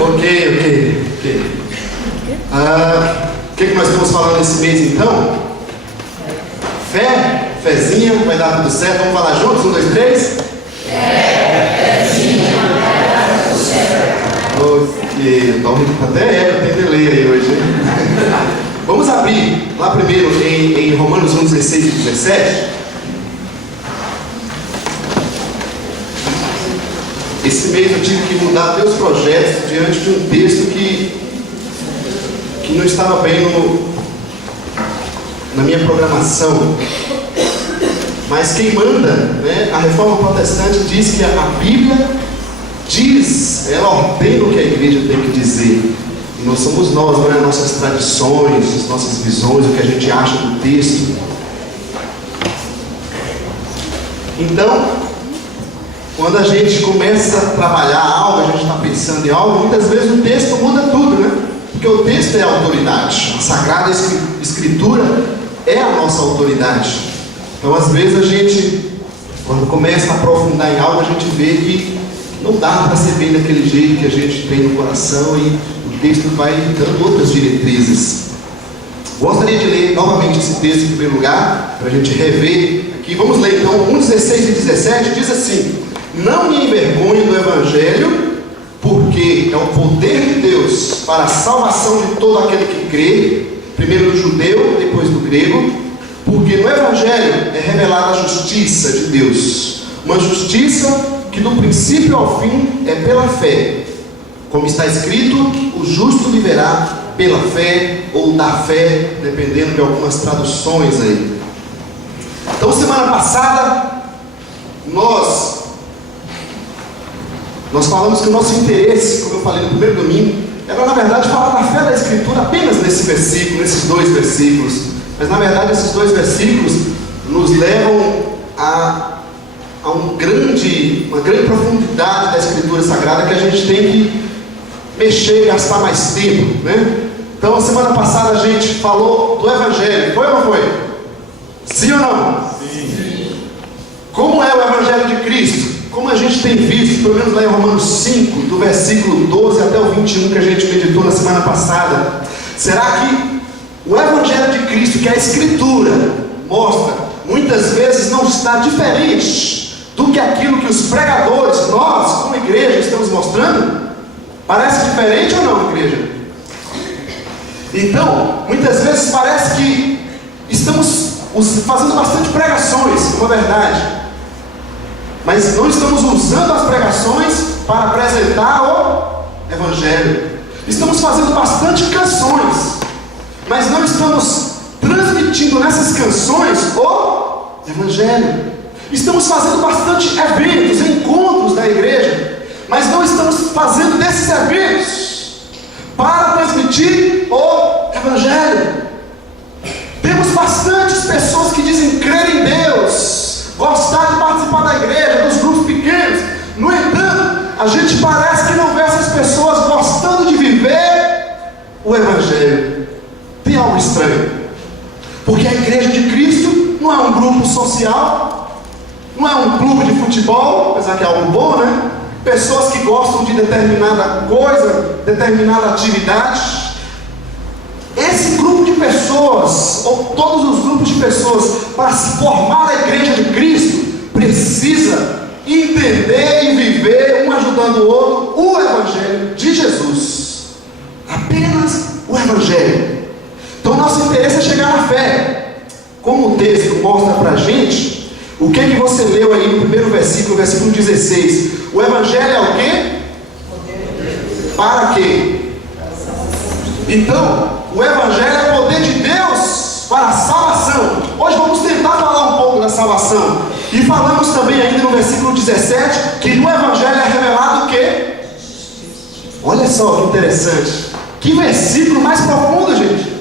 Ok. O que nós estamos falando esse mês então? Fé, fezinha, vai dar tudo certo. Vamos falar juntos? 1, 2, 3. Fé, fezinha, vai dar tudo certo. Ok, até tem delay aí hoje, hein? Vamos abrir lá primeiro em Romanos 1, 16 e 17. Esse mês eu tive que mudar meus projetos diante de um texto que não estava bem na minha programação. Mas quem manda, né, a Reforma Protestante diz que a Bíblia diz, ela ordena o que a igreja tem que dizer. E não somos nós, não é nossas tradições, as nossas visões, o que a gente acha do texto. Então, quando a gente começa a trabalhar algo, a gente está pensando em algo, muitas vezes o texto muda tudo, né? Porque o texto é a autoridade. A Sagrada Escritura é a nossa autoridade. Então, às vezes, a gente, quando começa a aprofundar em algo, a gente vê que não dá para ser bem daquele jeito que a gente tem no coração e o texto vai dando outras diretrizes. Gostaria de ler novamente esse texto em primeiro lugar, para a gente rever aqui. Vamos ler então 1, 16 e 17, diz assim: não me envergonhe do Evangelho, porque é o poder de Deus para a salvação de todo aquele que crê, primeiro do judeu, depois do grego, porque no Evangelho é revelada a justiça de Deus, uma justiça que do princípio ao fim é pela fé, como está escrito, o justo viverá pela fé, ou da fé, dependendo de algumas traduções aí. Então, semana passada, nós falamos que o nosso interesse, como eu falei no primeiro domingo, era na verdade falar da fé da Escritura apenas nesse versículo, nesses 2 versículos. Mas na verdade esses 2 versículos nos levam a uma grande profundidade da Escritura Sagrada que a gente tem que mexer e gastar mais tempo, né? Então, a semana passada a gente falou do Evangelho, foi ou não foi? Sim ou não? Sim. Como é o Evangelho de Cristo? Como a gente tem visto, pelo menos lá em Romanos 5, do versículo 12 até o 21, que a gente meditou na semana passada. Será que o Evangelho de Cristo, que a Escritura mostra, muitas vezes não está diferente do que aquilo que os pregadores, nós, como igreja, estamos mostrando? Parece diferente ou não, igreja? Então, muitas vezes parece que estamos fazendo bastante pregações, como é verdade, mas não estamos usando as pregações para apresentar o Evangelho. Estamos fazendo bastante canções, mas não estamos transmitindo nessas canções o Evangelho. Estamos fazendo bastante eventos, encontros da igreja, mas não estamos fazendo desses eventos para transmitir o Evangelho. Temos bastantes pessoas que dizem crer em Deus, gostar de participar da igreja, dos grupos pequenos. No entanto, a gente parece que não vê essas pessoas gostando de viver o Evangelho. Tem algo estranho, porque a igreja de Cristo não é um grupo social, não é um clube de futebol, apesar que é algo bom, né? Pessoas que gostam de determinada coisa, determinada atividade. Esse grupo de pessoas, ou todos os grupos de pessoas, para se formar a igreja de Cristo, precisa entender e viver, um ajudando o outro, o Evangelho de Jesus. Apenas o Evangelho. Então nosso interesse é chegar na fé. Como o texto mostra para a gente, o que você leu aí no primeiro versículo, versículo 16? O Evangelho é o quê? Para quê? Então, o Evangelho é poder de Deus para a salvação. Hoje vamos tentar falar um pouco da salvação. E falamos também ainda no versículo 17 que no Evangelho é revelado o quê? Olha só que interessante. Que versículo mais profundo, gente.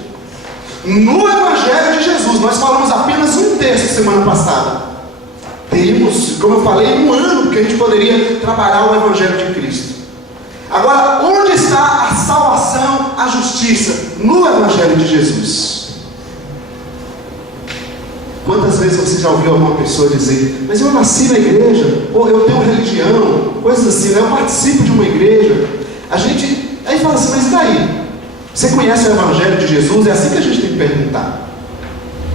No Evangelho de Jesus, nós falamos apenas um texto semana passada. Teríamos, como eu falei, um ano que a gente poderia trabalhar o Evangelho de Cristo. Agora, onde está a salvação, a justiça? No Evangelho de Jesus. Quantas vezes você já ouviu alguma pessoa dizer: mas eu nasci na igreja, ou eu tenho religião, coisas assim, né? Eu participo de uma igreja. A gente Aí fala assim, mas daí? Você conhece o Evangelho de Jesus? É assim que a gente tem que perguntar.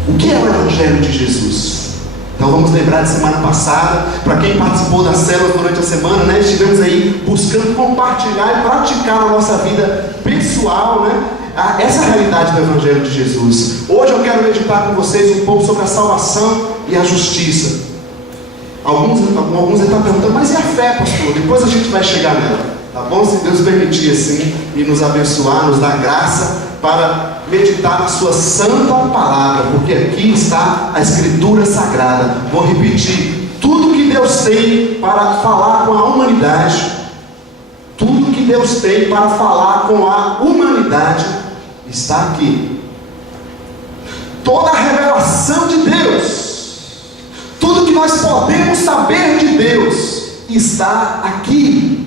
O que é o Evangelho de Jesus? Então vamos lembrar de semana passada, para quem participou das células durante a semana, né? Estivemos aí buscando compartilhar e praticar na nossa vida pessoal, né? Essa realidade do Evangelho de Jesus. Hoje eu quero meditar com vocês um pouco sobre a salvação e a justiça. Alguns estão perguntando, mas e a fé, pastor? Depois a gente vai chegar nela, tá bom? Se Deus permitir assim e nos abençoar, nos dar graça para meditar na sua santa palavra, porque aqui está a Escritura Sagrada. Vou repetir: tudo que Deus tem para falar com a humanidade, tudo que Deus tem para falar com a humanidade está aqui. Toda a revelação de Deus, tudo que nós podemos saber de Deus está aqui.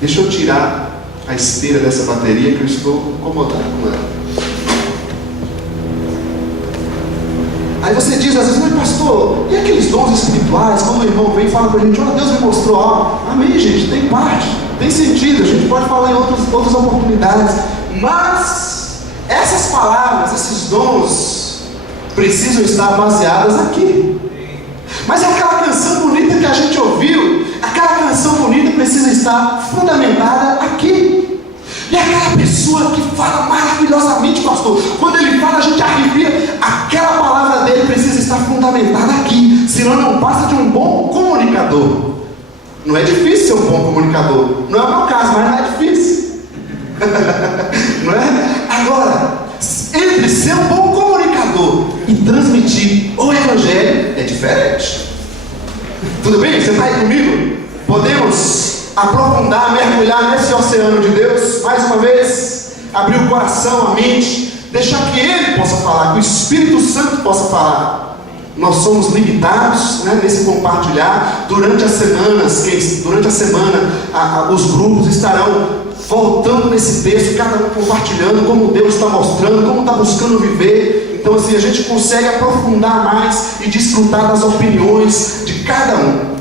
Deixa eu tirar a esteira dessa bateria que eu estou incomodado com ela. Aí você diz às vezes, mas pastor, e aqueles dons espirituais? Quando o irmão vem e fala para a gente, olha, Deus me mostrou algo. Amém, gente, tem parte, tem sentido, a gente pode falar em outras oportunidades. Mas essas palavras, esses dons precisam estar baseadas aqui. Mas aquela canção bonita que a gente ouviu, aquela canção bonita precisa estar fundamentada aqui. E aquela pessoa que fala maravilhosamente, pastor, quando ele fala a gente arrepia, aquela palavra dele precisa estar fundamentada aqui, senão não passa de um bom comunicador. Não é difícil ser um bom comunicador, não é o meu caso, mas não é difícil. Não é? Agora, entre ser um bom comunicador e transmitir o Evangelho é diferente. Tudo bem? Você está aí comigo? Podemos aprofundar, mergulhar nesse oceano de Deus mais uma vez, abrir o coração, a mente, deixar que Ele possa falar, que o Espírito Santo possa falar. Nós somos limitados, né, nesse compartilhar. Durante as semanas, os grupos estarão voltando nesse texto, cada um compartilhando como Deus está mostrando, como está buscando viver. Então assim, a gente consegue aprofundar mais e desfrutar das opiniões de cada um.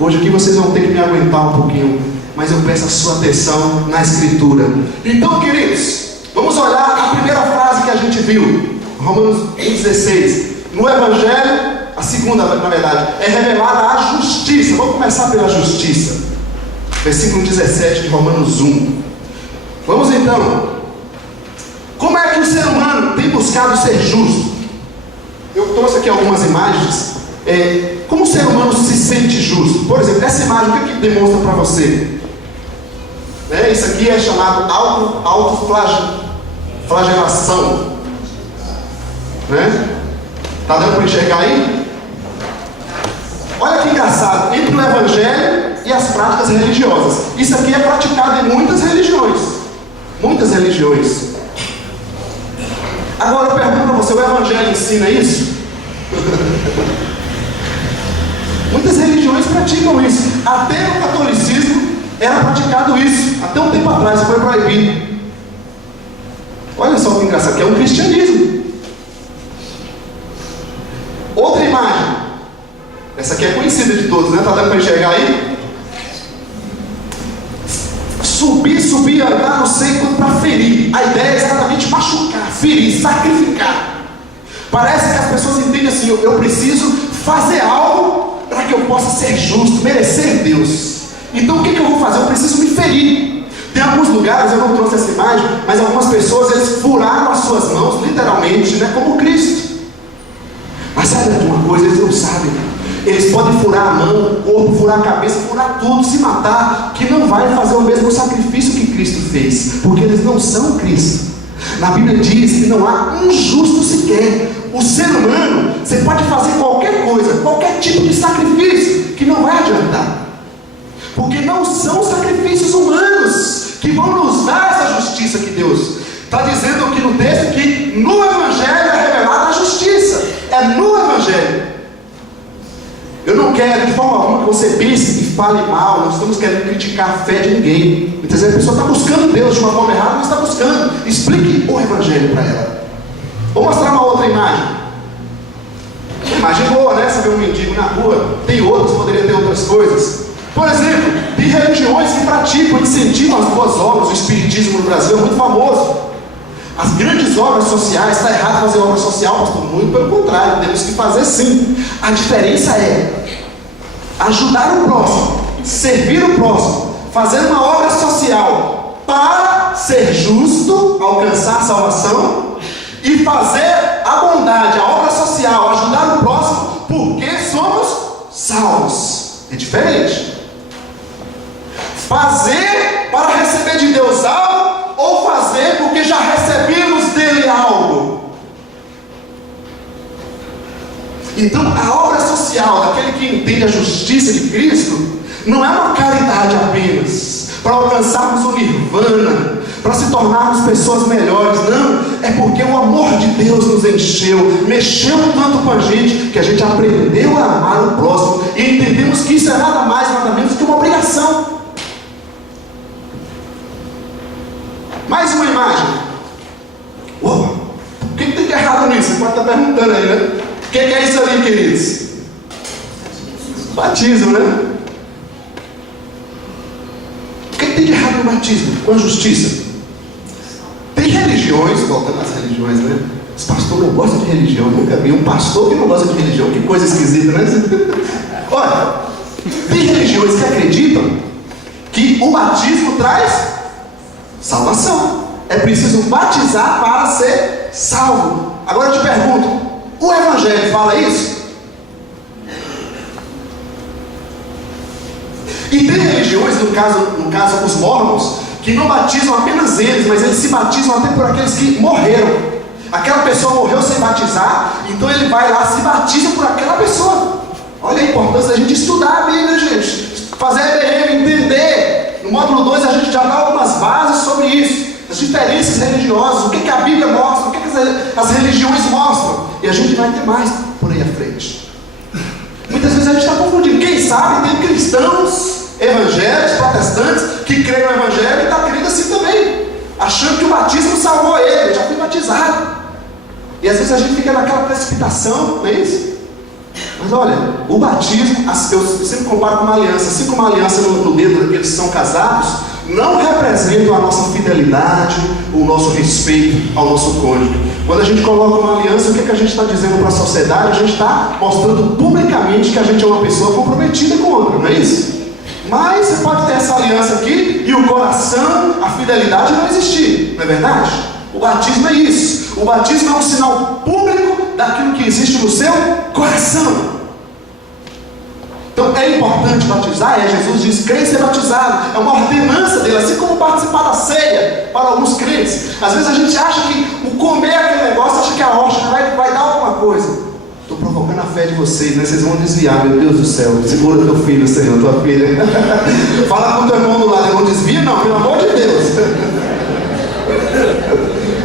Hoje aqui vocês vão ter que me aguentar um pouquinho, mas eu peço a sua atenção na Escritura. Então, queridos, vamos olhar a primeira frase que a gente viu, Romanos 1,16. No Evangelho, a segunda, na verdade, é revelada a justiça. Vamos começar pela justiça. Versículo 17 de Romanos 1. Vamos então. Como é que o ser humano tem buscado ser justo? Eu trouxe aqui algumas imagens. Como o ser humano se sente justo? Por exemplo, essa imagem, o que demonstra para você? Isso aqui é chamado autoflagelação. Está dando para enxergar aí? Olha que engraçado, entre o Evangelho e as práticas religiosas. Isso aqui é praticado em muitas religiões. Muitas religiões. Agora eu pergunto para você, o Evangelho ensina isso? Muitas religiões praticam isso. Até no catolicismo era praticado isso. Até um tempo atrás foi proibido. Olha só que engraçado, que é um cristianismo. Outra imagem. Essa aqui é conhecida de todos, né? Está dando para enxergar aí? Subir, andar, não sei quanto, para ferir. A ideia é exatamente machucar, ferir, sacrificar. Parece que as pessoas entendem assim, eu preciso fazer algo para que eu possa ser justo, merecer Deus. Então o que eu vou fazer? Eu preciso me ferir. Tem alguns lugares, eu não trouxe essa imagem, mas algumas pessoas, eles furaram as suas mãos, literalmente, né, como Cristo. Mas sabe de uma coisa, eles não sabem. Eles podem furar a mão, o corpo, furar a cabeça, furar tudo, se matar, que não vai fazer o mesmo sacrifício que Cristo fez, porque eles não são Cristo. Na Bíblia diz que não há um justo sequer. O ser humano, você pode fazer qualquer coisa, qualquer tipo de sacrifício, que não vai adiantar. Porque não são sacrifícios humanos que vão nos dar essa justiça que Deus está dizendo aqui no texto, que no Evangelho é revelada a justiça. É no Evangelho. Eu não quero de forma alguma que você pense e fale mal. Nós estamos querendo criticar a fé de ninguém. Muitas vezes a pessoa está buscando Deus de uma forma errada, mas está buscando. Explique o Evangelho para ela. Vou mostrar uma outra imagem. Uma imagem boa, né? Você vê um mendigo na rua. Tem outros, poderia ter outras coisas. Por exemplo, tem Tem religiões que praticam, incentivam as boas obras. O espiritismo no Brasil é muito famoso. As grandes obras sociais, está errado fazer obra social, pastor? Muito pelo contrário, temos que fazer sim. A diferença é ajudar o próximo, servir o próximo, fazer uma obra social para ser justo, alcançar a salvação, e fazer a bondade, a obra social, ajudar o próximo, porque somos salvos. É diferente. Fazer para receber de Deus algo, ou fazer porque já recebemos dele algo. Então a obra social daquele que entende a justiça de Cristo não é uma caridade apenas para alcançarmos o nirvana, para se tornarmos pessoas melhores. Não, é porque o amor de Deus nos encheu, mexeu tanto com a gente, que a gente aprendeu a amar o próximo e entendemos que isso é nada mais, nada menos que uma obrigação. Mais uma imagem. Uou, o que tem de errado nisso? Você pode estar perguntando aí, né? O que é isso ali, queridos? Batismo, né? O que tem de errado no batismo? Com a justiça? Tem religiões, voltando às religiões, né? Os pastores não gostam de religião. Eu nunca vi um pastor que não gosta de religião. Que coisa esquisita, né? Olha, tem religiões que acreditam que o batismo traz salvação. É preciso batizar para ser salvo. Agora eu te pergunto, o Evangelho fala isso? E tem religiões, no caso os mormons, que não batizam apenas eles, mas eles se batizam até por aqueles que morreram. Aquela pessoa morreu sem batizar, então ele vai lá, se batiza por aquela pessoa. Olha a importância da gente estudar a Bíblia, gente. Fazer a EBM, entender. No módulo 2 a gente já dá algumas bases sobre isso. As diferenças religiosas, o que a Bíblia mostra, o que as religiões mostram. E a gente vai ter mais por aí à frente. Muitas vezes a gente está confundindo. Quem sabe tem cristãos evangélicos, protestantes, que creem no Evangelho e está crendo assim também, achando que o batismo salvou ele já foi batizado. E às vezes a gente fica naquela precipitação, não é isso? Mas olha, o batismo, eu sempre comparo com uma aliança. Assim como uma aliança no dedo daqueles que são casados, não representa a nossa fidelidade, o nosso respeito ao nosso cônjuge. Quando a gente coloca uma aliança, o que a gente está dizendo para a sociedade? A gente está mostrando publicamente que a gente é uma pessoa comprometida com outra, não é isso? Mas você pode ter essa aliança aqui e o coração, a fidelidade não existir, não é verdade? O batismo é isso. O batismo é um sinal público daquilo que existe no seu coração. Então é importante batizar, Jesus diz, crê e ser batizado, é uma ordenança dele, assim como participar da ceia para alguns crentes. Às vezes a gente acha que o comer aquele negócio, acha que a hóstia vai dar alguma coisa. Estou provocando a fé de vocês, né? Vocês vão desviar, meu Deus do céu. Segura teu filho, Senhor, tua filha. Fala com o teu irmão do lado, não desvia não, pelo amor de Deus.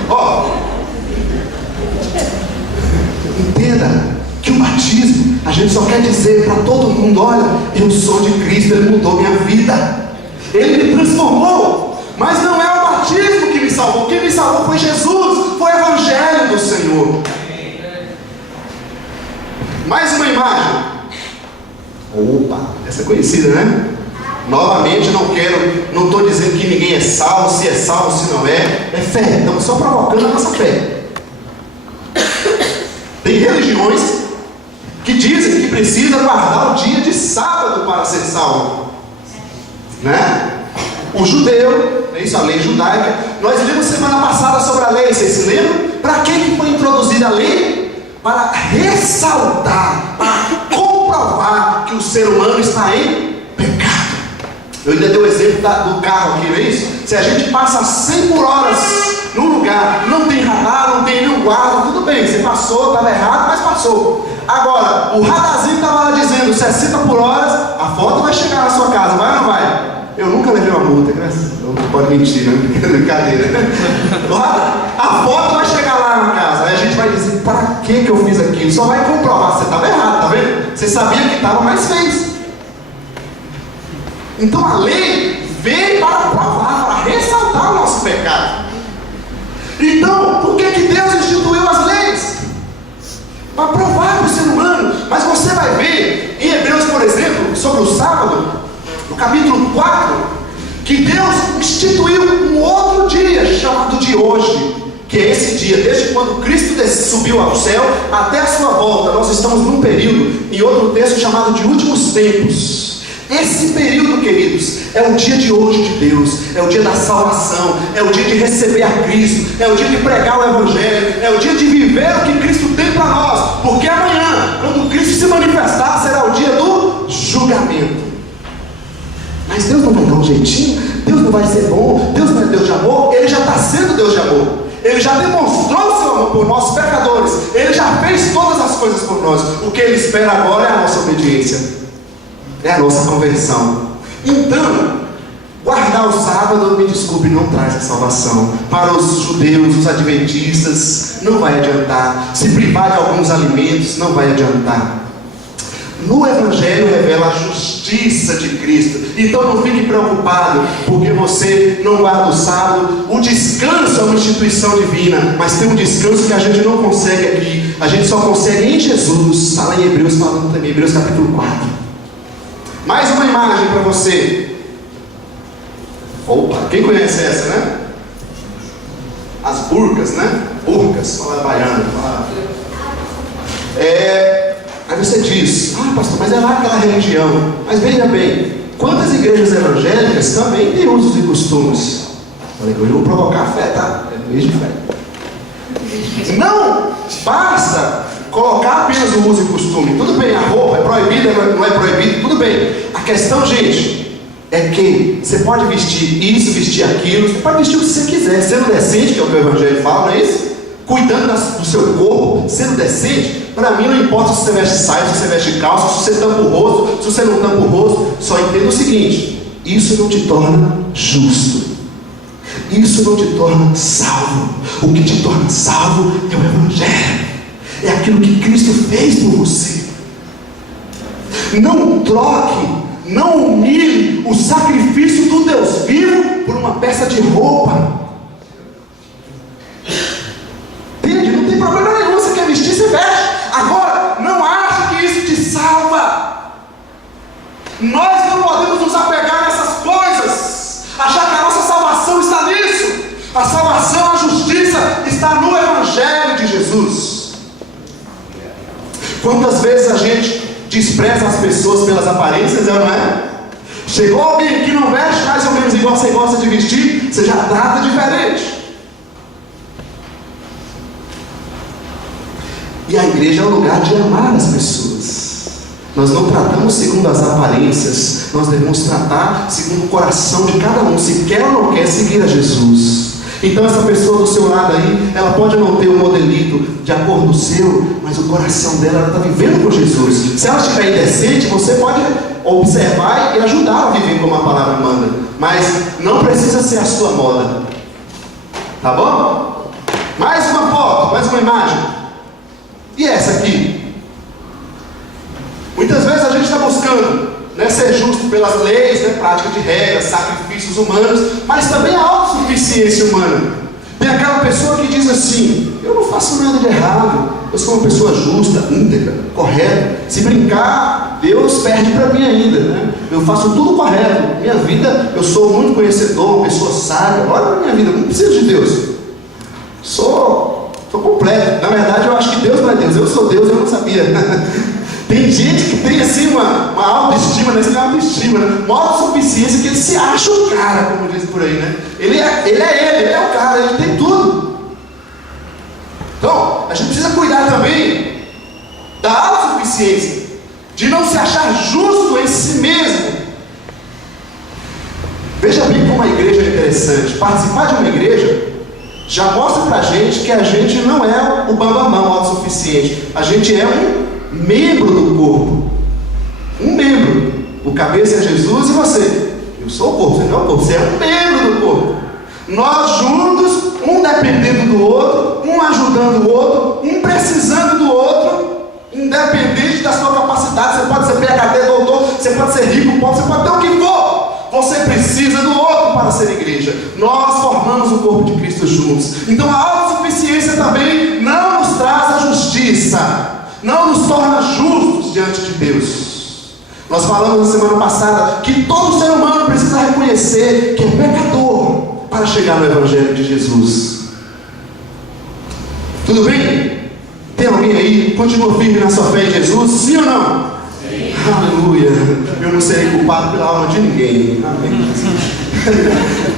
Ó, entenda que o batismo, a gente só quer dizer para todo mundo, olha, eu sou de Cristo, Ele mudou minha vida, Ele me transformou. Mas não é o batismo que me salvou. Quem me salvou foi Jesus, foi o Evangelho do Senhor. Mais uma imagem. Opa, essa é conhecida, né? Novamente, não estou dizendo que ninguém é salvo, se não é. É fé, estamos só provocando a nossa fé. Tem religiões que dizem que precisa guardar o dia de sábado para ser salvo, né? O judeu, é isso, a lei judaica. Nós lemos semana passada sobre a lei, vocês se lembram? Para que foi introduzida a lei? Para ressaltar, para comprovar que o ser humano está em pecado. Eu ainda dei o exemplo do carro aqui, não é isso? Se a gente passa 100 por hora no lugar, não tem radar, não tem nenhum guarda, tudo bem, você passou, estava errado, mas passou. Agora, o radarzinho estava lá dizendo 60 por hora, a foto vai chegar na sua casa, vai ou não vai? Eu nunca levei uma multa, não pode mentir, né? Brincadeira. A foto vai chegar lá na casa, aí a gente vai dizer, para que eu fiz aquilo? Só vai comprovar, você estava errado, tá vendo? Você sabia que estava, mas fez. Então a lei veio para provar, para ressaltar o nosso pecado. Então, por que Deus instituiu as leis? Para provar para o ser humano. Mas você vai ver, em Hebreus, por exemplo, sobre o sábado, no capítulo 4, que Deus instituiu um outro dia, chamado de hoje, que é esse dia, desde quando Cristo subiu ao céu até a sua volta. Nós estamos num período, em outro texto, chamado de últimos tempos. Esse período, queridos, é o dia de hoje de Deus, é o dia da salvação, é o dia de receber a Cristo, é o dia de pregar o Evangelho, é o dia de viver o que Cristo tem para nós, porque amanhã, quando Cristo se manifestar, será o dia do julgamento. Mas Deus não vai dar um jeitinho, Deus não vai ser bom, Deus não é Deus de amor. Ele já está sendo Deus de amor, Ele já demonstrou seu amor por nós pecadores, Ele já fez todas as coisas por nós. O que Ele espera agora é a nossa obediência, é a nossa conversão. Então, guardar o sábado, me desculpe, não traz a salvação. Para os judeus, os adventistas, não vai adiantar. Se privar de alguns alimentos, não vai adiantar. No Evangelho revela a justiça de Cristo. Então não fique preocupado porque você não guarda o sábado. O descanso é uma instituição divina, mas tem um descanso que a gente não consegue aqui. A gente só consegue em Jesus. Está lá em Hebreus, falando também, Hebreus capítulo 4. Mais uma imagem para você. Opa, quem conhece essa, né? As burcas, né? Burcas, fala baiano. Aí você diz, pastor, mas é lá aquela religião. Mas veja bem, quantas igrejas evangélicas também têm usos e costumes? Falei que hoje eu vou provocar a fé, tá? É mês de fé. Não basta colocar apenas o uso e costume. Tudo bem, a roupa é proibida, não é proibido, tudo bem. A questão, gente, é que você pode vestir isso, vestir aquilo, você pode vestir o que você quiser, sendo decente, que é o que o Evangelho fala, não é isso? Cuidando do seu corpo, sendo decente. Para mim não importa se você veste saia, se você veste calça, se você tampa o rosto, se você não tampa o rosto. Só entenda o seguinte: isso não te torna justo, isso não te torna salvo. O que te torna salvo é o Evangelho, é aquilo que Cristo fez por você. Não troque, não humilhe o sacrifício do Deus vivo por uma peça de roupa. Entende? Não tem problema nenhum, você quer vestir, você veste. Agora, não ache que isso te salva. Nós não podemos nos apegar nessas coisas, achar que a nossa salvação está nisso. A salvação, a justiça está no Evangelho de Jesus. Quantas vezes a gente despreza as pessoas pelas aparências, não é? Chegou alguém que não veste mais ou menos igual você gosta de vestir, você já trata diferente. E a igreja é o lugar de amar as pessoas. Nós não tratamos segundo as aparências, nós devemos tratar segundo o coração de cada um, se quer ou não quer seguir a Jesus. Então essa pessoa do seu lado aí, ela pode não ter o modelito de acordo com o seu, mas o coração dela, ela está vivendo com Jesus. Se ela estiver indecente, você pode observar e ajudar a viver como a palavra manda, mas não precisa ser a sua moda. Tá bom? Mais uma foto, mais uma imagem. E essa aqui? Muitas vezes a gente está buscando, né, ser justo pelas leis, né, prática de regras, sacrifícios humanos, mas também a autossuficiência humana. Tem aquela pessoa que diz assim: eu não faço nada de errado, eu sou uma pessoa justa, íntegra, correta. Se brincar, Deus perde para mim ainda, né? Eu faço tudo correto. Minha vida, eu sou muito conhecedor, uma pessoa sábia. Olha para minha vida, não preciso de Deus. Sou completo. Na verdade, eu acho que Deus não é Deus, eu sou Deus, eu não sabia. Tem gente que tem assim uma autoestima, né? Uma autoestima, né? Uma autossuficiência, que ele se acha o cara, como diz por aí, né? Ele é o cara, ele tem tudo. Então, a gente precisa cuidar também da autossuficiência, de não se achar justo em si mesmo. Veja bem como a igreja é interessante. Participar de uma igreja já mostra pra gente que a gente não é o bambambam autossuficiente. A gente é um membro do corpo. Um membro. O cabeça é Jesus e você. Eu sou o corpo, você não é o corpo. Você é um membro do corpo. Nós juntos, um dependendo do outro, um ajudando o outro, um precisando do outro, independente da sua capacidade. Você pode ser PhD, doutor, você pode ser rico, pobre, você pode ter o que for. Você precisa do outro para ser igreja. Nós formamos o corpo de Cristo juntos. Então a autossuficiência também não nos traz a justiça, não nos torna justos diante de Deus. Nós falamos na semana passada que todo ser humano precisa reconhecer que é pecador para chegar no Evangelho de Jesus. Tudo bem? Tem alguém aí? Continua firme na sua fé em Jesus? Sim ou não? Sim. Aleluia. Eu não serei culpado pela alma de ninguém. Amém.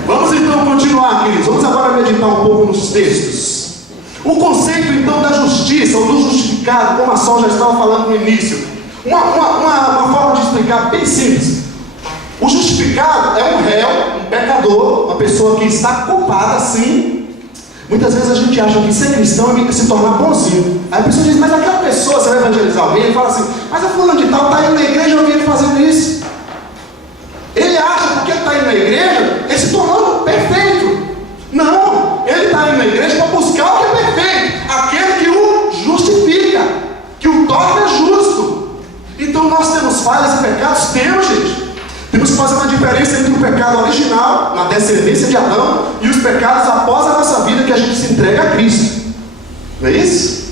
Vamos então continuar, queridos. Vamos agora meditar um pouco nos textos. O conceito então da justiça, ou do justificado, como a Sol já estava falando no início. Uma forma de explicar bem simples. O justificado é um réu, um pecador, uma pessoa que está culpada, sim. Muitas vezes a gente acha que ser cristão é se tornar bonzinho. Aí a pessoa diz, mas aquela pessoa, você vai evangelizar alguém, e fala assim, mas a fulano de tal está indo na igreja, eu vi ele fazendo isso. Ele acha que porque ele está indo na igreja, ele se tornou perfeito. Não, ele está indo na igreja para buscar o que é perfeito, aquele que o justifica, que o torna justo. Então nós temos falhas e pecados? Temos, gente. Temos que fazer uma diferença entre o pecado original, na descendência de Adão, e os pecados após a nossa vida, que a gente se entrega a Cristo. Não é isso?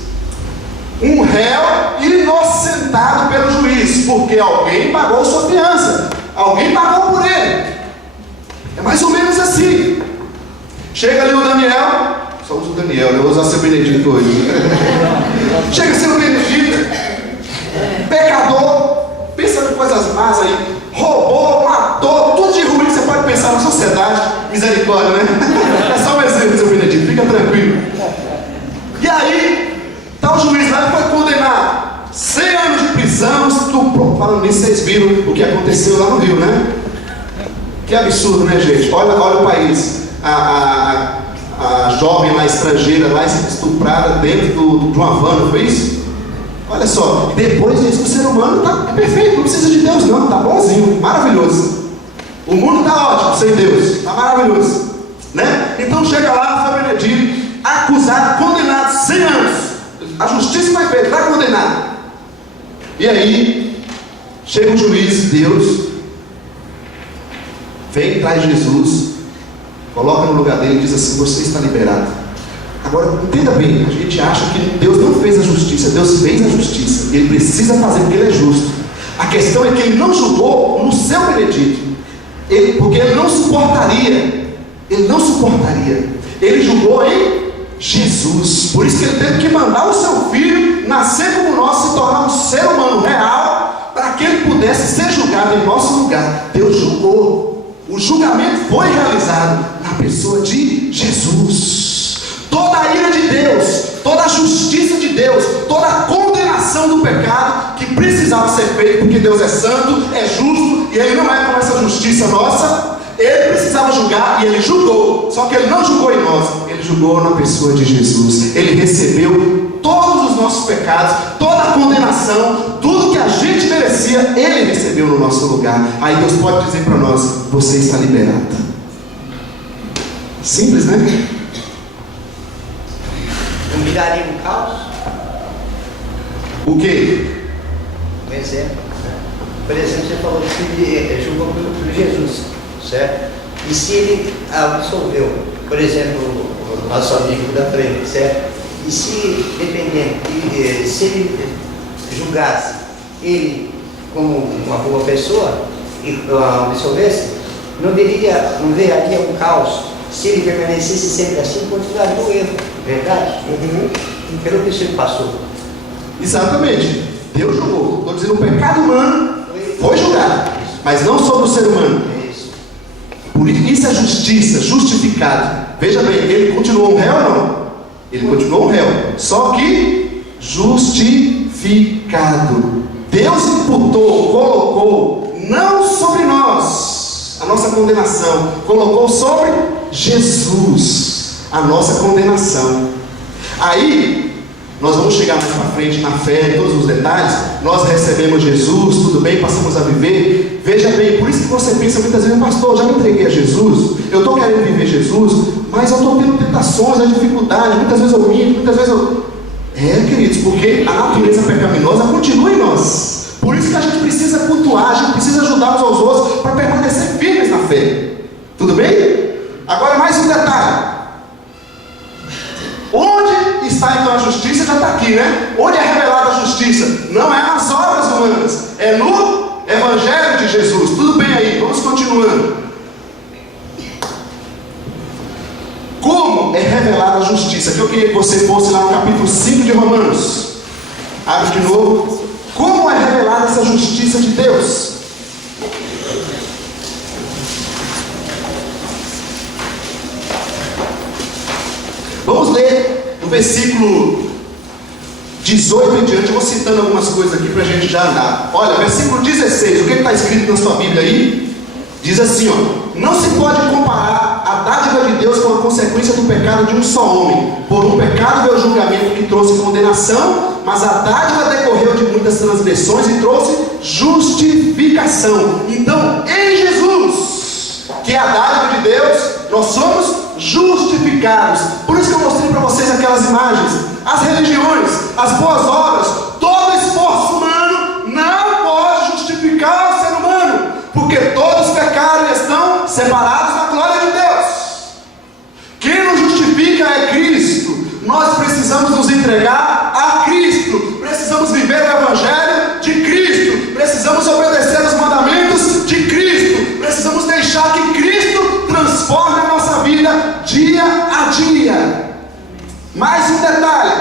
Um réu inocentado pelo juiz, porque alguém pagou sua fiança, alguém pagou por ele. É mais ou menos assim. Chega ali o Daniel, só uso o Daniel, eu vou usar seu Benedito hoje. Chega seu Benedito, pecador, pensando em coisas más aí, roubou, matou, tudo de ruim que você pode pensar na sociedade. Misericórdia, né? É só um exemplo, seu Benedito, fica tranquilo. E aí, tá o juiz lá e foi condenado 100 anos de prisão, estupro. Falando nisso, vocês viram o que aconteceu lá no Rio, né? Que absurdo, né, gente? Olha o país. A jovem lá estrangeira lá estuprada dentro de uma van, não foi isso? Olha só, depois disso o ser humano está perfeito, não precisa de Deus não, está bonzinho, maravilhoso. O mundo está ótimo sem Deus, está maravilhoso, né? Então chega lá, São Benedito, acusado, condenado 100 anos. A justiça foi feita, está condenado. E aí, chega o juiz, Deus, vem, traz Jesus, coloca no lugar dele e diz assim, você está liberado. Agora, entenda bem, a gente acha que Deus não fez a justiça, Deus fez a justiça. Ele precisa fazer porque Ele é justo. A questão é que Ele não julgou no seu veredito, porque Ele não suportaria. Ele julgou em Jesus. Por isso que Ele teve que mandar o seu Filho nascer como nós, se tornar um ser humano real, para que Ele pudesse ser julgado em nosso lugar. Deus julgou. O julgamento foi realizado na pessoa de Jesus. Toda a ira de Deus, toda a justiça de Deus, toda a condenação do pecado que precisava ser feito, porque Deus é santo, é justo, e Ele não é com essa justiça nossa. Ele precisava julgar e Ele julgou, só que Ele não julgou em nós, Ele julgou na pessoa de Jesus. Ele recebeu todos os nossos pecados, toda a condenação, tudo que a gente merecia, Ele recebeu no nosso lugar. Aí Deus pode dizer para nós, você está liberado. Simples, né? Não viraria um caos? O quê? Um exemplo, né? Por exemplo, você falou que ele julgou por Jesus, certo? E se ele absolveu, por exemplo, o nosso amigo da frente, certo? E se, dependendo, se ele julgasse ele como uma boa pessoa e absolvesse, não viraria um caos. Se ele permanecesse sempre assim, continuaria o erro, verdade? Pelo que você passou. Exatamente. Deus julgou. Estou dizendo, o pecado humano foi julgado, mas não sobre o ser humano. Por isso é justiça, justificado. Veja bem, ele continuou um réu ou não? Ele continuou um réu, só que justificado. Deus imputou, colocou, não sobre nós, a nossa condenação, colocou sobre Jesus a nossa condenação. Aí nós vamos chegar mais para frente na fé, em todos os detalhes. Nós recebemos Jesus, tudo bem, passamos a viver. Veja bem, por isso que você pensa muitas vezes, pastor, já me entreguei a Jesus, eu estou querendo viver Jesus, mas eu estou tendo tentações, a dificuldade, muitas vezes eu minto, muitas vezes eu... queridos, porque a natureza pecaminosa continua em nós. Por isso que a gente precisa cultuar, a gente precisa ajudar uns aos outros para permanecer firmes na fé. Tudo bem? Agora mais um detalhe. Onde está então a justiça? Já está aqui, né? Onde é revelada a justiça? Não é nas obras humanas, é Evangelho de Jesus. Tudo bem aí, vamos continuando. Como é revelada a justiça? Que eu queria que você fosse lá no capítulo 5 de Romanos. Abre de novo. Como é revelada essa justiça de Deus? Vamos ler no versículo 18 em diante. Eu vou citando algumas coisas aqui para a gente já andar. Olha, versículo 16. O que está escrito na sua Bíblia aí? Diz assim, ó: não se pode comparar a dádiva de Deus com a consequência do pecado de um só homem. Por um pecado veio o julgamento que trouxe condenação, mas a dádiva decorreu de muitas transgressões e trouxe justificação. Então, em Jesus, que é a dádiva de Deus, nós somos justificados. Por isso que eu mostrei para vocês aquelas imagens. As religiões, as boas obras, todo esforço humano não pode justificar o ser humano, porque todos pecaram e estão separados da glória de Deus. Quem nos justifica é Cristo. Nós precisamos nos entregar a Cristo, precisamos viver o Evangelho de Cristo, precisamos obedecer os mandamentos de Cristo, precisamos deixar que Cristo transforme a nossa vida dia a dia. Mais um detalhe,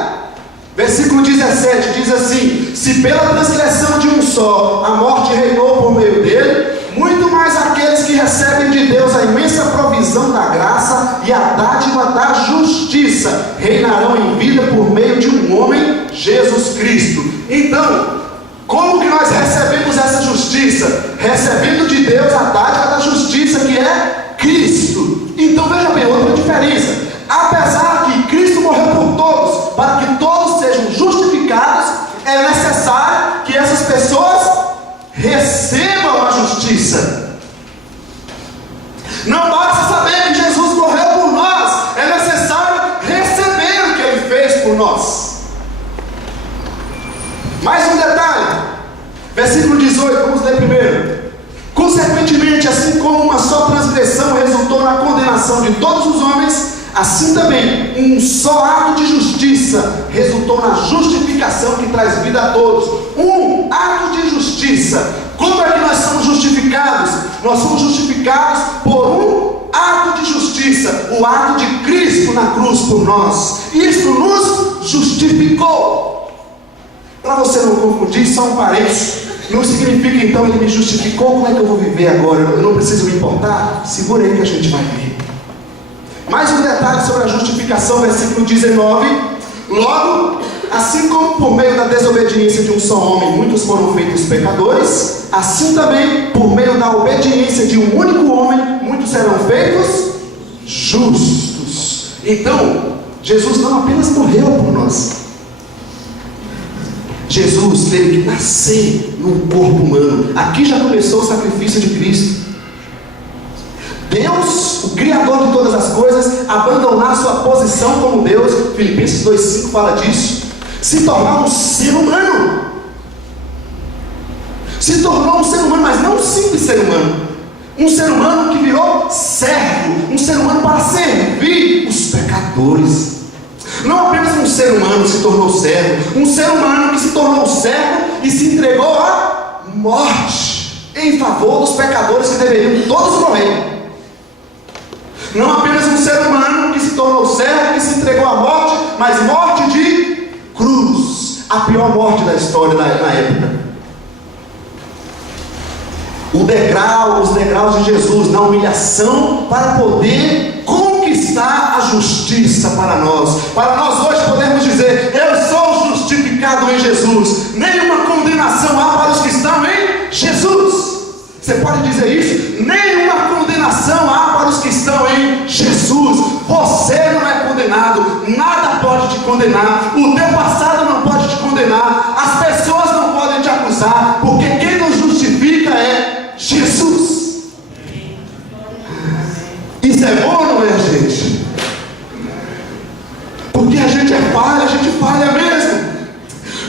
versículo 17 diz assim: se pela transgressão de um só a morte reinou por meio dele, muito mais aqueles que recebem de Deus a imensa provisão da graça e a dádiva da justiça reinarão em vida por meio de um homem, Jesus Cristo. Então, como que nós recebemos essa justiça? Recebendo de Deus a dádiva da justiça, que é Cristo. Então veja bem, outra diferença. Apesar que Cristo morreu por todos, para que todos sejam justificados, é necessário que essas pessoas recebam a justiça. Não basta saber que Jesus morreu por nós, é necessário receber o que Ele fez por nós. Mais um detalhe, versículo 18, vamos ler primeiro. Consequentemente, assim como uma só transgressão resultou na condenação de todos os homens, assim também um só ato de justiça resultou na justificação que traz vida a todos. Um ato de justiça. Como é que nós somos justificados? Nós somos justificados por um ato de justiça, o ato de Cristo na cruz por nós. Isto nos justificou. Para você não confundir, só um parênteses. Não significa então Ele me justificou. Como é que eu vou viver agora? Eu não preciso me importar. Segura aí que a gente vai ver. Mais um detalhe sobre a justificação, versículo 19. Logo, assim como por meio da desobediência de um só homem muitos foram feitos pecadores, assim também por meio da obediência de um único homem muitos serão feitos justos. Então, Jesus não apenas morreu por nós, Jesus teve que nascer num corpo humano. Aqui já começou o sacrifício de Cristo. Deus, o Criador de todas as coisas, abandonar sua posição como Deus, Filipenses 2,5 fala disso, se tornar um ser humano. Se tornou um ser humano, mas não um simples ser humano. Um ser humano que virou servo, um ser humano para servir os pecadores. Não apenas um ser humano se tornou servo, um ser humano que se tornou servo e se entregou à morte em favor dos pecadores que deveriam todos morrer. Não apenas um ser humano que se tornou servo, que se entregou à morte, mas morte de cruz, a pior morte da história na época. Os degraus de Jesus na humilhação para poder conquistar a justiça para nós. Para nós hoje podemos dizer: eu sou justificado em Jesus. Nenhuma condenação há para os que estão em Jesus. Você pode dizer isso? Nenhuma condenação há para os que estão em Jesus. Você não é condenado, nada pode te condenar, o teu passado não pode te condenar, as pessoas não podem te acusar, porque quem nos justifica é Jesus. Isso é bom, não é, gente? Porque a gente falha mesmo.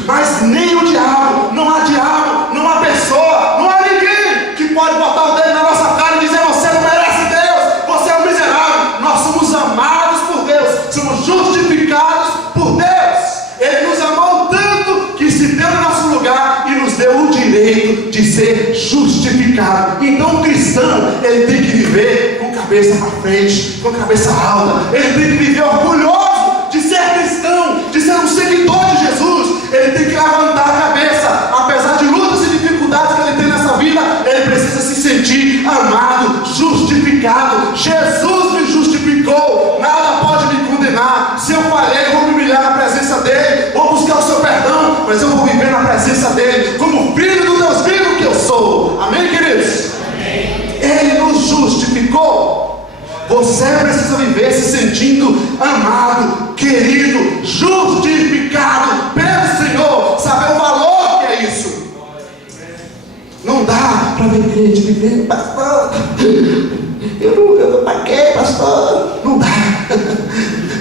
Mas nem o diabo, não há pessoa, não há ninguém que pode botar o dedo na nossa cara e dizer: você não merece Deus, você é um miserável. Nós somos amados por Deus, somos justificados por Deus. Ele nos direito de ser justificado. Então o cristão, ele tem que viver com cabeça para frente, com cabeça alta. Ele tem que viver orgulhoso de ser cristão, de ser um seguidor de Jesus. Ele tem que levantar a cabeça, apesar de lutas e dificuldades que ele tem nessa vida. Ele precisa se sentir amado, justificado. Jesus me justificou, nada pode me condenar. Se eu falhei, eu vou me humilhar na presença dele, vou buscar o seu perdão, mas eu vou viver na presença dele, como filho do Deus vivo que eu sou. Amém, queridos? Amém. Ele nos justificou. Você precisa viver se sentindo amado, querido, justificado pelo Senhor. Saber o valor que é isso. Não dá para viver, pastor. Eu não paguei, pastor. Não dá.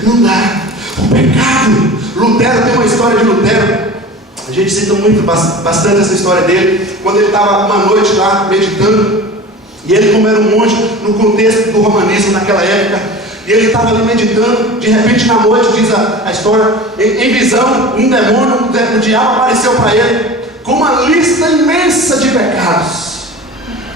Não dá. O pecado. Lutero, tem uma história de Lutero. A gente cita bastante essa história dele. Quando ele estava uma noite lá meditando. E ele, como era um monge, no contexto do romanismo naquela época, e ele estava ali meditando. De repente, na noite, diz a história, em visão, um demônio, um diabo apareceu para ele com uma lista imensa de pecados.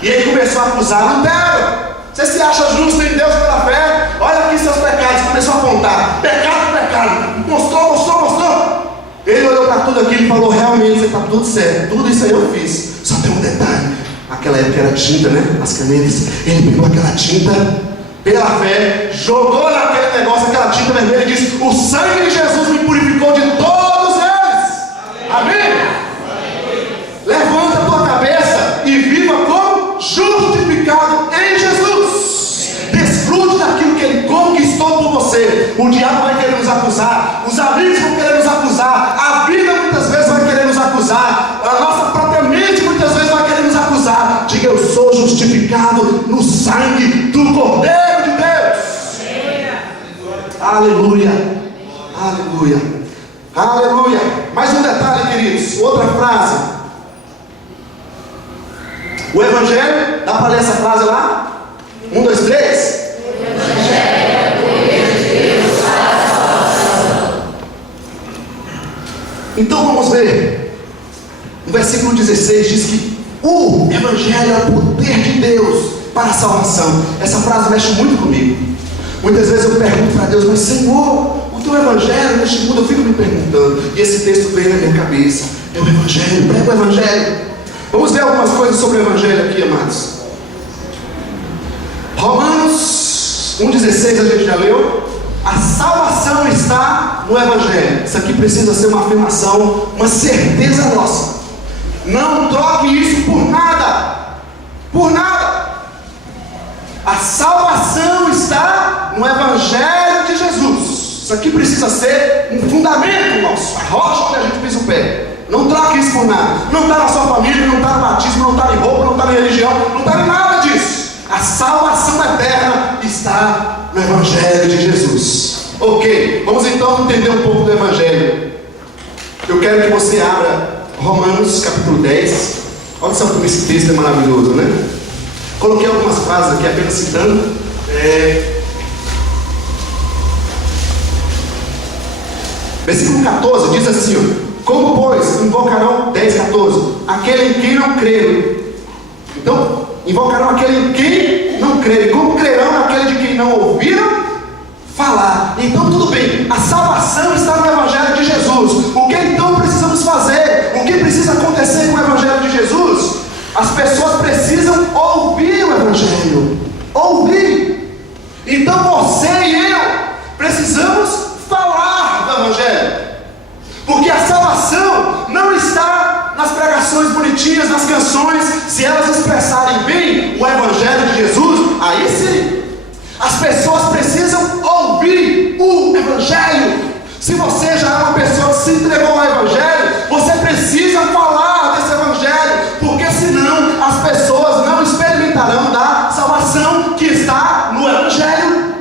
E ele começou a acusar: Lutero, você se acha justo em Deus pela fé? Olha aqui seus pecados. Começou a apontar: pecado. Mostrou. Ele olhou para tudo aquilo e falou: realmente, você está tudo certo. Tudo isso aí eu fiz. Só tem um detalhe. Aquela época era tinta, né? As canetas. Ele pegou aquela tinta, pela fé, jogou naquele negócio, aquela tinta vermelha, e disse: o sangue de Jesus me purificou de todos eles. Amém? Levanta a tua cabeça e viva como justificado em Jesus. Desfrute daquilo que Ele conquistou por você. O diabo vai querer nos acusar, os amigos vão querer nos acusar, a vida muitas vezes vai querer nos acusar, a nossa própria mente muitas vezes vai querer nos acusar. Diga: eu sou justificado no sangue do Cordeiro de Deus. Aleluia. Aleluia. Aleluia. Mais um detalhe, queridos. Outra frase. O Evangelho, dá para ler essa frase lá? 1, 2, 3. O Evangelho é o poder de Deus para a salvação. Então vamos ver. No versículo 16 diz que o Evangelho é o poder de Deus para a salvação. Essa frase mexe muito comigo. Muitas vezes eu pergunto para Deus: mas Senhor, o teu Evangelho neste mundo, eu fico me perguntando. E esse texto veio na minha cabeça. É o Evangelho, prega o Evangelho. Vamos ver algumas coisas sobre o Evangelho aqui, amados. Romanos 1,16 a gente já leu. A salvação está no Evangelho. Isso aqui precisa ser uma afirmação, uma certeza nossa. Não troque isso por nada. Por nada. A salvação está no Evangelho de Jesus. Isso aqui precisa ser um fundamento nosso, a rocha onde a gente pisa o pé. Não troque isso por nada. Não está na sua família, não está no batismo, não está em roupa, não está na religião, não está em nada disso. A salvação eterna está no Evangelho de Jesus. Ok, vamos então entender um pouco do Evangelho. Eu quero que você abra Romanos capítulo 10. Olha só como esse texto é maravilhoso, né? Coloquei algumas frases aqui apenas citando. Versículo 14 diz assim: ó, como pois invocarão, 10:14, aquele em quem não creram. Então, invocarão aquele em quem não creram. Como crerão naquele de quem não ouviram falar? Então tudo bem, a salvação está no Evangelho de Jesus. O que então precisamos fazer? O que precisa acontecer com o Evangelho de Jesus? As pessoas precisam ouvir o Evangelho. Ouvir. Então você e eu precisamos falar do Evangelho. Porque a salvação não está nas pregações bonitinhas, nas canções. Se elas expressarem bem o Evangelho de Jesus, aí sim. As pessoas precisam ouvir o Evangelho. Se você já é uma pessoa que se entregou ao Evangelho, você precisa falar desse Evangelho. Porque senão as pessoas não experimentarão da salvação que está no Evangelho.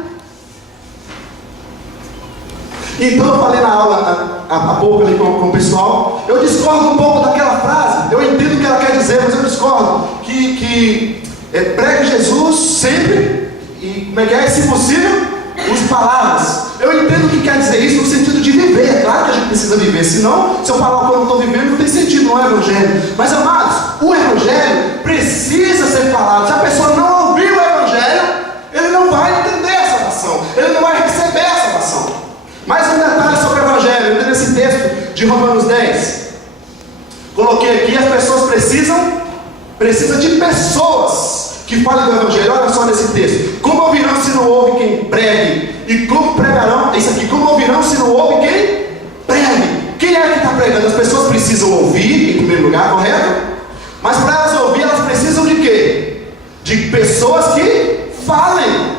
Então eu falei na aula há pouco ali com o pessoal. Eu discordo um pouco daquela frase. Eu entendo o que ela quer dizer, mas eu discordo. Que pregue Jesus sempre. E como é que é? Se possível, use palavras. Eu entendo o que quer dizer isso no sentido de viver. É claro que a gente precisa viver. Senão, se eu falar o que eu não estou vivendo, não tem sentido, não é Evangelho. Mas amados, o Evangelho precisa ser falado. Se a pessoa não ouvir o Evangelho, ele não vai entender a salvação, ele não vai receber a salvação. Mais um detalhe sobre o Evangelho, nesse texto de Romanos 10. Coloquei aqui, as pessoas precisam de pessoas que falem do Evangelho. Olha só nesse texto: como ouvirão se não ouve quem pregue? E como pregarão? Isso aqui: como ouvirão se não ouve quem pregue? Quem é que está pregando? As pessoas precisam ouvir, em primeiro lugar, correto? Mas para elas ouvir, elas precisam de quê? De pessoas que falem.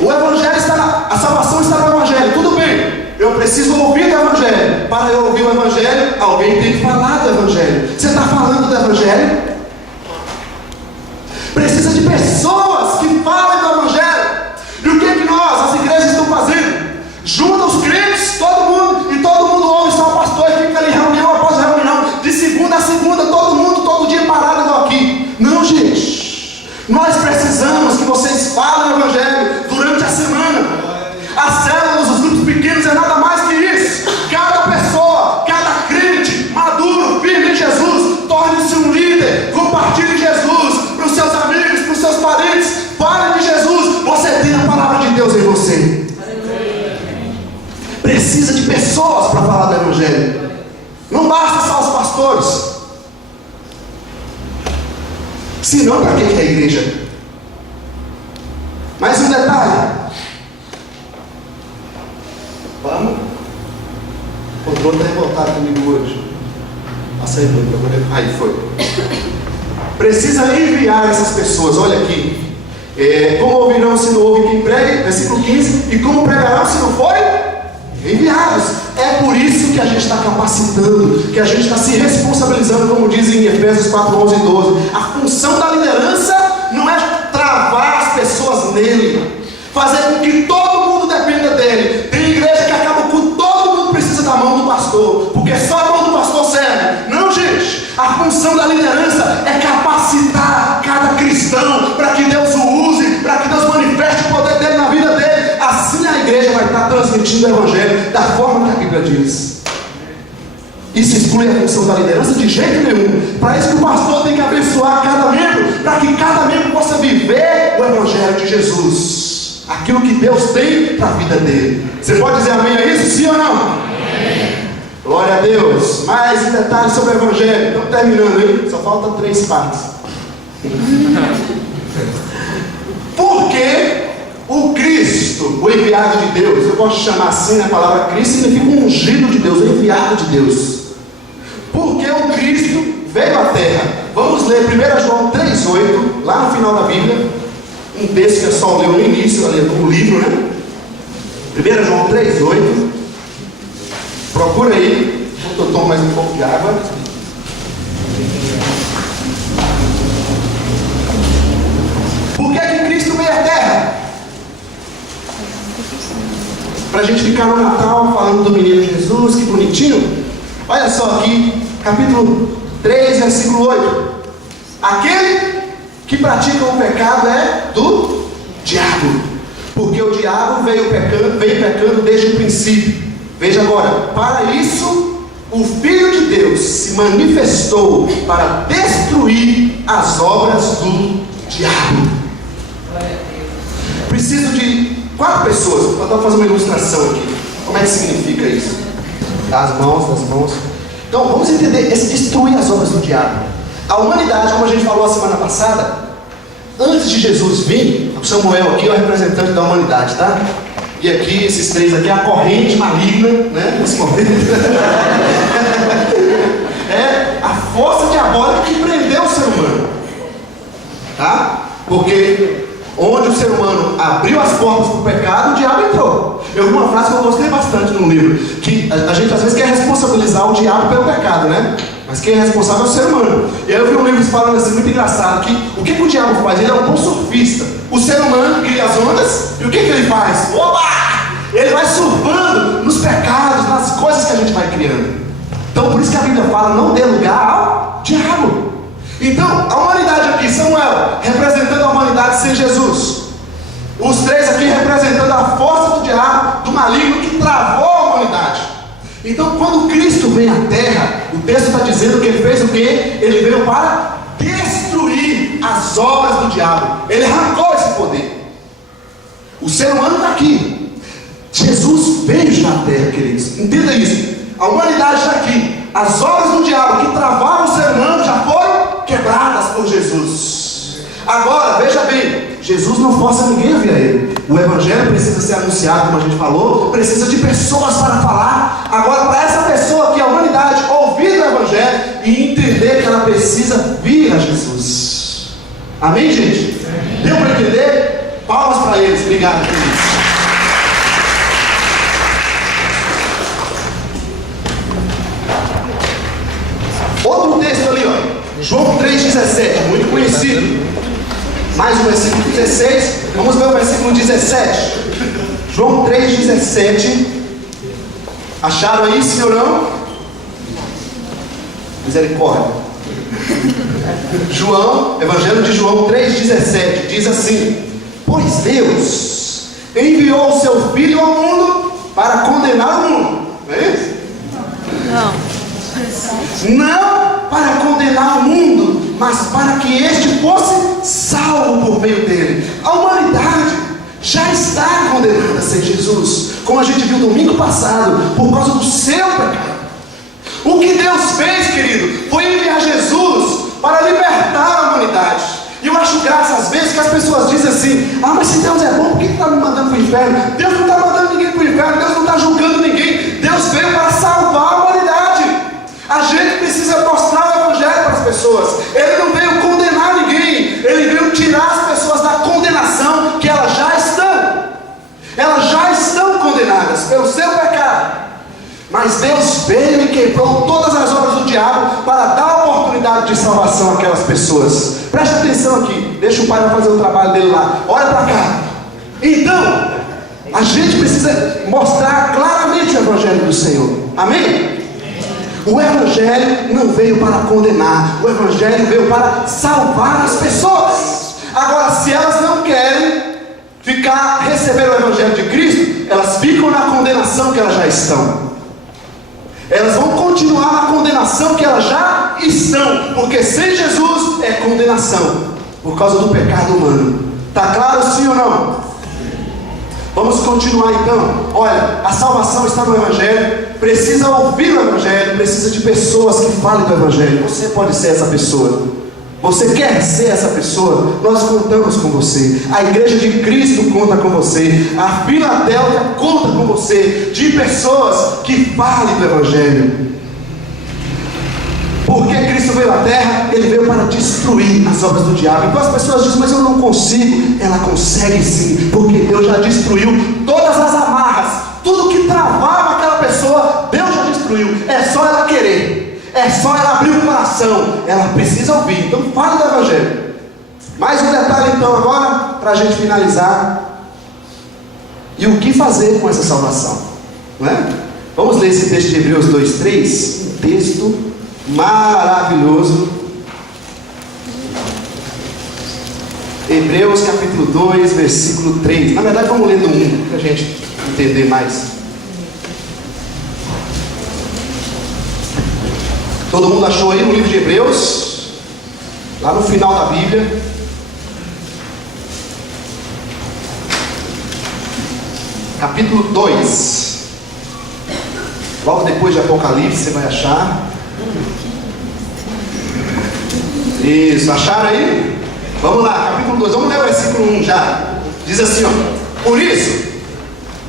O Evangelho está a salvação está no Evangelho, tudo bem. Eu preciso ouvir do Evangelho. Para eu ouvir o Evangelho, alguém tem que falar do Evangelho. Você está falando do Evangelho? Precisa de pessoas que falem do Evangelho. E o que é que nós, as igrejas, estão fazendo? Juntam os crentes, todo mundo, e todo mundo ouve só o pastor e fica ali reunião após reunião, de segunda a segunda, todo mundo, todo dia parado igual aqui. Não, gente. Nós precisamos que vocês falem o Evangelho durante a semana. As células, os grupos pequenos é nada mais que isso. Cada pessoa, cada crente maduro, firme em Jesus, torne-se um líder, compartilhe Jesus para os seus amigos, para os seus parentes, fale de Jesus. Você tem a palavra de Deus em você. Precisa de pessoas para falar do Evangelho. Não basta só os pastores. Senão, para que é a igreja? Mais um detalhe. Vamos. O controle está revoltado comigo hoje. Passa aí, Bruno. Aí foi. Precisa enviar essas pessoas. Olha aqui. Como ouvirão se não ouve quem pregue? Versículo 15. E como pregarão se não forem enviados? É por isso que a gente está capacitando, que a gente está se responsabilizando, como diz em Efésios 4, 11 e 12. A função da liderança não é travar as pessoas nele, fazer com que todo mundo dependa dele. Tem igreja que acaba com todo mundo precisa da mão do pastor, porque só a mão do pastor serve. Não, gente. A função da liderança é capacitar cada cristão para que Deus o use, para que Deus manifeste o poder dele na vida dele. Assim a igreja vai estar transmitindo o Evangelho da forma que a Bíblia diz. Isso exclui a função da liderança de jeito nenhum. Para isso que o pastor tem que abençoar cada membro, para que cada membro possa viver o Evangelho de Jesus, aquilo que Deus tem para a vida dele. Você pode dizer amém a isso? Sim ou não? Amém. Glória a Deus. Mais um detalhe sobre o Evangelho. Estamos terminando, hein? Só faltam 3 partes. Porque o Cristo, o enviado de Deus, eu gosto de chamar assim, né? A palavra Cristo significa um ungido de Deus, o enviado de Deus. Porque o Cristo veio à terra. Vamos ler 1 João 3,8, lá no final da Bíblia. Um texto que é só ler no início, no livro, né? 1 João 3,8. Procura aí. Eu tomo mais um pouco de água. Por que Cristo veio à terra? Para a gente ficar no Natal falando do menino Jesus, que bonitinho. Olha só aqui, capítulo 3, versículo 8. Aquele que pratica o pecado é do diabo, porque o diabo veio pecando desde o princípio. Veja agora, para isso o Filho de Deus se manifestou para destruir as obras do diabo. Preciso de 4 pessoas. Vou fazer uma ilustração aqui. Como é que significa isso? Das mãos. Então vamos entender, destruir as obras do diabo. A humanidade, como a gente falou a semana passada, antes de Jesus vir, o Samuel aqui é o representante da humanidade, tá? E aqui, esses 3 aqui, a corrente maligna, né? Esse momento. É a força diabólica que prendeu o ser humano. Tá? Porque onde o ser humano abriu as portas para o pecado, o diabo entrou. Eu vi uma frase que eu gostei bastante no livro, que a gente às vezes quer responsabilizar o diabo pelo pecado, né? Mas quem é responsável é o ser humano. E aí eu vi um livro falando assim, muito engraçado, que o que o diabo faz? Ele é um bom surfista. O ser humano cria as ondas, e o que ele faz? Oba! Ele vai surfando nos pecados, nas coisas que a gente vai criando. Então por isso que a Bíblia fala, não dê lugar ao diabo. Então, a humanidade aqui, Samuel, representando a humanidade sem Jesus. Os 3 aqui representando a força do diabo, do maligno que travou a humanidade. Então, quando Cristo vem à terra, o texto está dizendo que ele fez o quê? Ele veio para destruir as obras do diabo. Ele arrancou esse poder. O ser humano está aqui. Jesus veio na terra, queridos. Entenda isso. A humanidade está aqui. As obras do diabo que travavam o ser humano já foram quebradas por Jesus. Agora, veja bem, Jesus não força ninguém a vir a Ele. O Evangelho precisa ser anunciado, como a gente falou, precisa de pessoas para falar. Agora, para essa pessoa aqui, a humanidade, ouvir o Evangelho e entender que ela precisa vir a Jesus. Amém, gente? Amém. Deu para entender? Palmas para eles. Obrigado por isso. Outro texto ali, ó, João 3,17, muito conhecido. Mais um versículo 16, vamos ver o versículo 17. João 3,17. Acharam aí, senhorão? Misericórdia. João, Evangelho de João 3,17, diz assim: pois Deus enviou o seu Filho ao mundo para condenar o mundo. Não é isso? Não para condenar o mundo, mas para que este fosse salvo por meio dele. A humanidade já está condenada sem Jesus, como a gente viu domingo passado, por causa do seu pecado. O que Deus fez, querido, foi enviar Jesus para libertar a humanidade. E eu acho graça às vezes que as pessoas dizem assim: ah, mas se Deus é bom, por que está me mandando para o inferno? Deus não está mandando ninguém para o inferno, Deus não está julgando ninguém. Deus veio para salvar a humanidade. A gente precisa mostrar o Evangelho para as pessoas. Ele não veio condenar ninguém, ele veio tirar as pessoas da condenação que elas já estão. Elas já estão condenadas pelo seu pecado. Mas Deus veio e quebrou todas as obras do diabo para dar oportunidade de salvação àquelas pessoas. Preste atenção aqui, deixa o pai fazer o trabalho dele lá. Olha para cá. Então, a gente precisa mostrar claramente o Evangelho do Senhor. Amém? O Evangelho não veio para condenar, o Evangelho veio para salvar as pessoas. Agora, se elas não querem receber o Evangelho de Cristo, elas ficam na condenação que elas já estão. Elas vão continuar na condenação que elas já estão, porque sem Jesus é condenação, por causa do pecado humano. Está claro, sim ou não? Vamos continuar então. Olha, a salvação está no Evangelho. Precisa ouvir o Evangelho. Precisa de pessoas que falem do Evangelho. Você pode ser essa pessoa. Você quer ser essa pessoa? Nós contamos com você. A igreja de Cristo conta com você. A Filadélfia conta com você. De pessoas que falem do Evangelho. Porque Cristo veio à terra, ele veio para destruir as obras do diabo. Então as pessoas dizem: mas eu não consigo. Ela consegue sim, porque Deus já destruiu todas as amarras. Tudo que travava aquela pessoa, Deus já destruiu. É só ela querer, é só ela abrir o coração. Ela precisa ouvir. Então fale do Evangelho. Mais um detalhe então agora, para a gente finalizar. E o que fazer com essa salvação? Não é? Vamos ler esse texto de Hebreus 2:3. Um texto maravilhoso. Hebreus capítulo 2, versículo 3. Na verdade vamos ler do 1, para a gente entender mais. Todo mundo achou aí no livro de Hebreus? Lá no final da Bíblia. Capítulo 2. Logo depois de Apocalipse você vai achar. Isso, acharam aí? Vamos lá, capítulo 2, vamos ler o versículo 1 já. Diz assim, ó: por isso,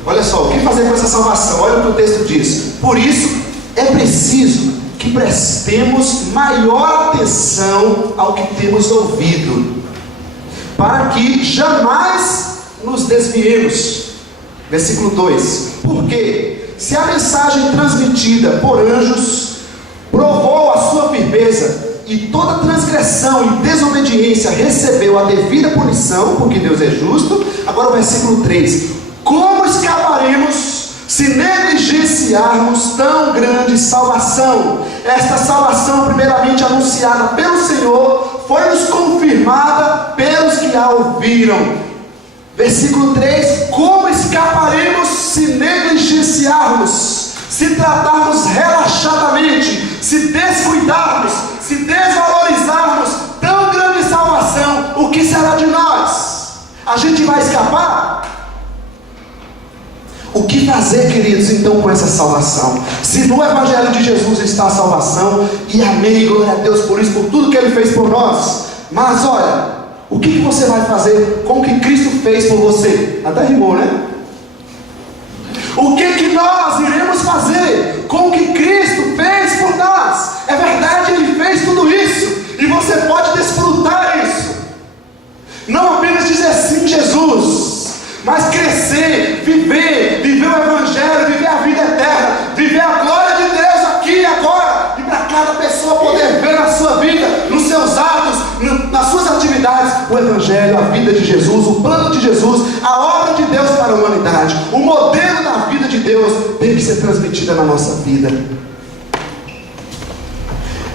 olha só, o que fazer com essa salvação? Olha o que o texto diz. Por isso, é preciso que prestemos maior atenção ao que temos ouvido, para que jamais nos desviemos. Versículo 2: porque se a mensagem transmitida por anjos provou a sua firmeza, e toda transgressão e desobediência recebeu a devida punição, porque Deus é justo. Agora o versículo 3: como escaparemos se negligenciarmos tão grande salvação? Esta salvação, primeiramente anunciada pelo Senhor, foi-nos confirmada pelos que a ouviram. Versículo 3: como escaparemos se negligenciarmos? se tratarmos relaxadamente, se descuidarmos, se desvalorizarmos tão grande salvação, o que será de nós? A gente vai escapar? O que fazer, queridos, então com essa salvação? Se no Evangelho de Jesus está a salvação, e amém, glória a Deus por isso, por tudo que Ele fez por nós. Mas olha, o que você vai fazer com o que Cristo fez por você? Até rimou, né? O que nós iremos fazer com o que Cristo fez por nós? É verdade, Ele fez tudo isso, e você pode desfrutar isso. Não apenas dizer sim, Jesus, mas crescer, viver o Evangelho, viver a vida eterna, viver a glória de Deus aqui e agora, e para cada pessoa poder ver na sua vida, nos seus atos, nas suas atividades, o Evangelho, a vida de Jesus, o plano de Jesus, a obra de Deus para a humanidade, o modelo da vida de Deus tem que ser transmitida na nossa vida.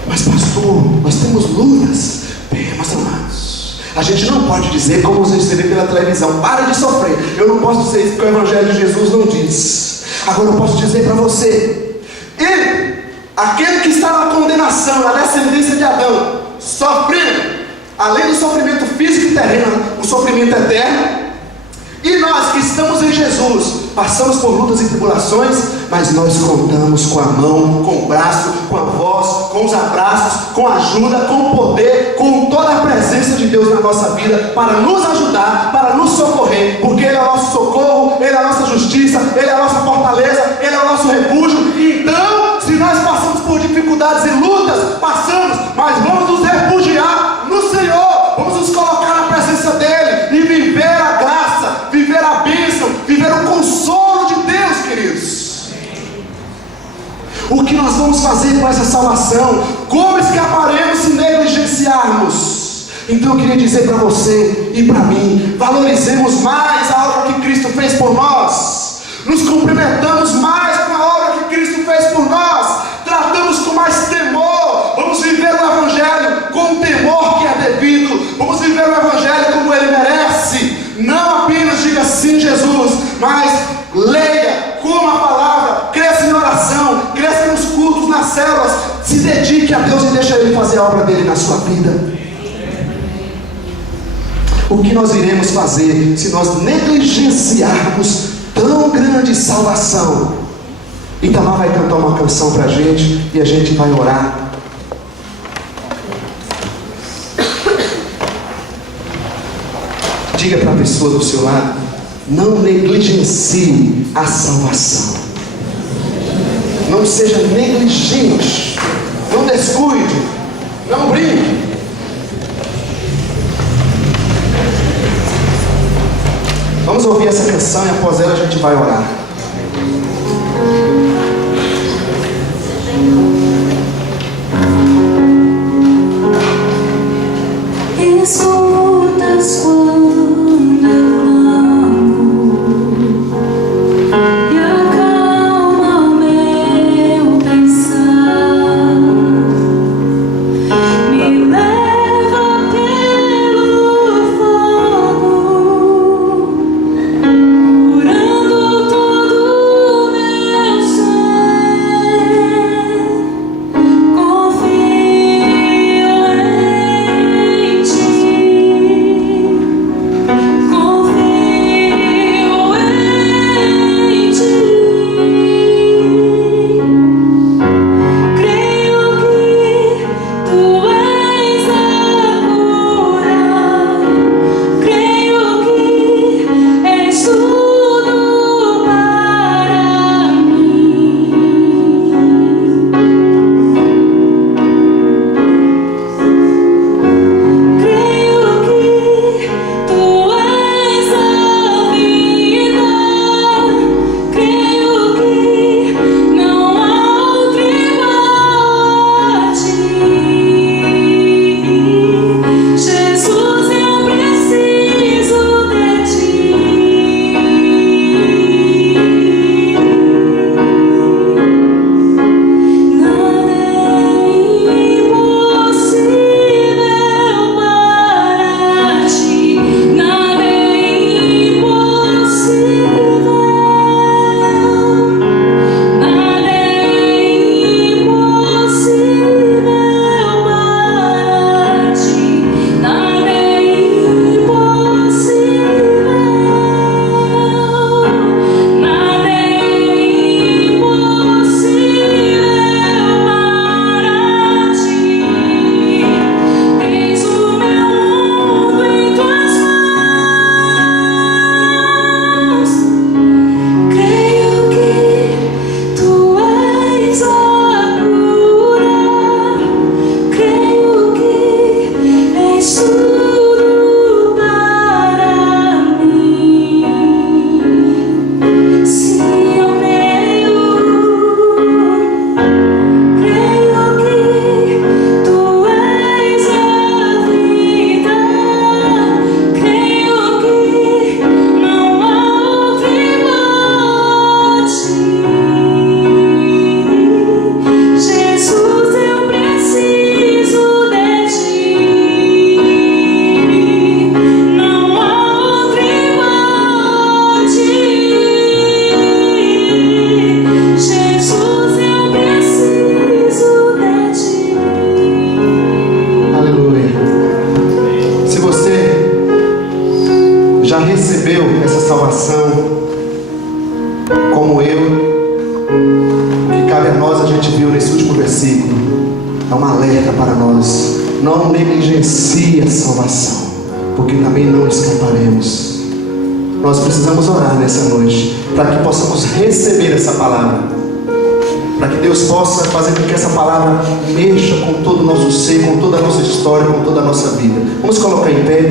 Mas pastor, nós temos lutas. Temos, amados. A gente não pode dizer, como você vê pela televisão, para de sofrer. Eu não posso dizer isso porque o Evangelho de Jesus não diz. Agora eu posso dizer para você, ele, aquele que está na condenação, na descendência de Adão, sofrendo, além do sofrimento físico e terreno, o sofrimento eterno. E nós que estamos em Jesus, passamos por lutas e tribulações, mas nós contamos com a mão, com o braço, com a voz, com os abraços, com a ajuda, com o poder, com toda a presença de Deus na nossa vida, para nos ajudar, para nos socorrer, porque Ele é o nosso socorro, Ele é a nossa justiça, Ele é a nossa fortaleza, Ele é o nosso refúgio. Então, se nós passamos por dificuldades e lutas, passamos, mas vamos nos refugiar no Senhor, vamos nos colocar na presença dEle e viver a graça, viver a bênção, viver o consolo de Deus, queridos. O que nós vamos fazer com essa salvação? Como escaparemos se negligenciarmos? Então eu queria dizer para você e para mim, valorizemos mais a obra que Cristo fez por nós, nos cumprimentamos mais com a obra que Cristo fez por nós, tratamos com mais temor, vamos viver o Evangelho com o temor que é devido, vamos viver o Evangelho como Ele merece. Não apenas diga sim, Jesus, mas leia, coma a palavra, cresça em oração, cresça nos cultos, nas células, se dedique a Deus e deixa Ele fazer a obra dele na sua vida. O que nós iremos fazer se nós negligenciarmos tão grande salvação? Itamar vai cantar uma canção para a gente e a gente vai orar. Diga para a pessoa do seu lado: não negligencie a salvação. Não seja negligente. Não descuide. Não brinque. Vamos ouvir essa canção e após ela a gente vai orar. Escutas quando eu clamo e acalma o meu pensar, me leva pelo fogo, curando todo não negligencie a salvação, porque também não escaparemos. Nós precisamos orar nessa noite, para que possamos receber essa palavra, para que Deus possa fazer com que essa palavra mexa com todo o nosso ser, com toda a nossa história, com toda a nossa vida. Vamos colocar em pé.